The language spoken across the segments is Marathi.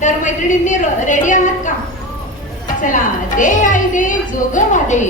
तर मैत्रिणींनी रेडी आहात का? चला दे आई दे जोग वादे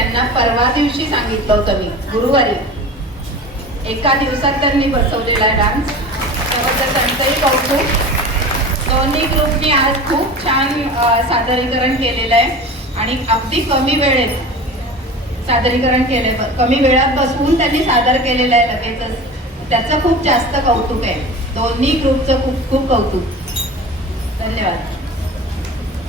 यांना परवा दिवशी सांगितलं होतं मी गुरुवारी. एका दिवसात त्यांनी बसवलेला डान्स. त्याबद्दल त्यांचंही कौतुक. दोन्ही ग्रुपनी आज खूप छान सादरीकरण केलेलं आहे. आणि अगदी कमी वेळेत सादरीकरण केले कमी वेळात बसवून त्यांनी सादर केलेलं आहे लगेचच. त्याचं खूप जास्त कौतुक आहे. दोन्ही ग्रुपचं खूप खूप कौतुक. धन्यवाद.